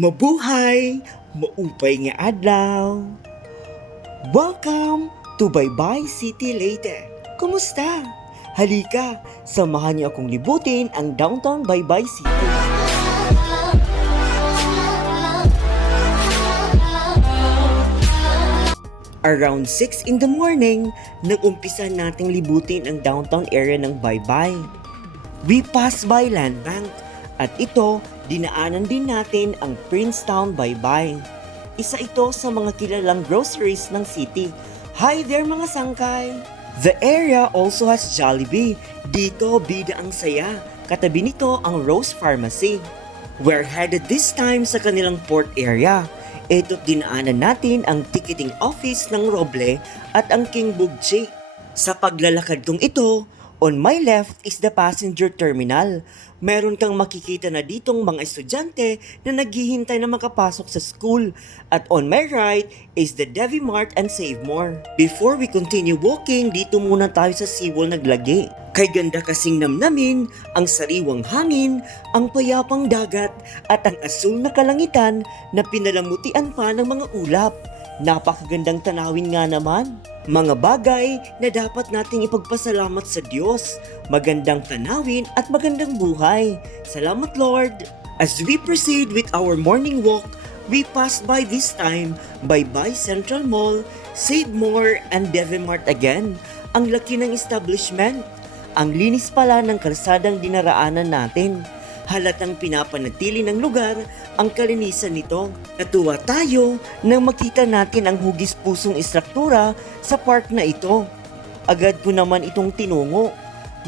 Mabuhay! Maupay nga adlaw! Welcome to Baybay City Leyte! Kumusta? Halika, samahan niyo akong libutin ang downtown Baybay City. Around 6 in the morning, nag-umpisa nating libutin ang downtown area ng Baybay. We passed by Land Bank at ito, dinaanan din natin ang Princetown Baybay. Isa ito sa mga kilalang groceries ng city. Hi there mga sangkay! The area also has Jollibee. Dito, bida ang saya. Katabi nito ang Rose Pharmacy. We're headed this time sa kanilang port area. Ito't dinaanan natin ang ticketing office ng Roble at ang King Bugchi. Sa paglalakad kong ito, on my left is the passenger terminal. Meron kang makikita na ditong mga estudyante na naghihintay na makapasok sa school. At on my right is the Devi Mart and Save More. Before we continue walking, dito muna tayo sa seawall naglagi. Kay ganda kasing namnamin, ang sariwang hangin, ang payapang dagat, at ang asul na kalangitan na pinalamutian pa ng mga ulap. Napakagandang tanawin nga naman. Mga bagay na dapat nating ipagpasalamat sa Diyos. Magandang tanawin at magandang buhay. Salamat Lord! As we proceed with our morning walk, we passed by this time Baybay Central Mall, Save More, and Devi Mart again. Ang laki ng establishment. Ang linis pala ng kalsadang dinaraanan natin. Halatang pinapanatili ng lugar ang kalinisan nito. Natuwa tayo nang makita natin ang hugis-pusong istruktura sa park na ito. Agad po naman itong tinungo.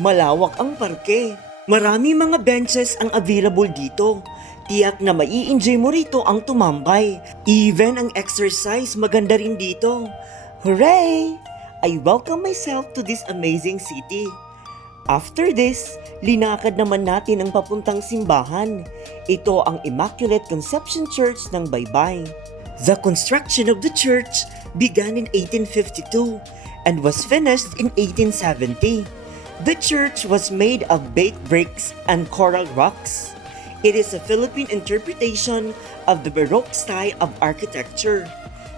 Malawak ang parke. Marami mga benches ang available dito. Tiyak na mai-enjoy mo rito ang tumambay. Even ang exercise maganda rin dito. Hooray! I welcome myself to this amazing city. After this, linakad naman natin ang papuntang simbahan. Ito ang Immaculate Conception Church ng Baybay. The construction of the church began in 1852 and was finished in 1870. The church was made of baked bricks and coral rocks. It is a Philippine interpretation of the Baroque style of architecture.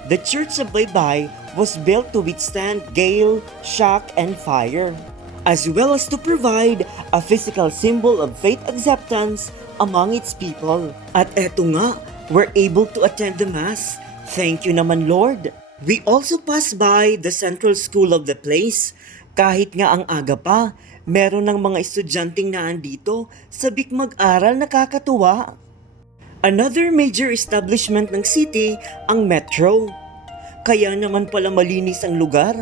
The Church of Baybay was built to withstand gale, shock, and fire, as well as to provide a physical symbol of faith acceptance among its people. At eto nga, we're able to attend the Mass. Thank you naman Lord. We also passed by the central school of the place. Kahit nga ang aga pa, meron ng mga estudyanteng naandito, sabik mag-aral, nakakatuwa. Another major establishment ng city, ang Metro. Kaya naman pala malinis ang lugar.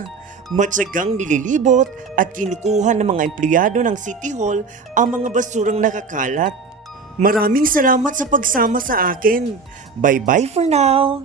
Matyagang nililibot at kinukuha ng mga empleyado ng City Hall ang mga basurang nakakalat. Maraming salamat sa pagsama sa akin. Bye-bye for now!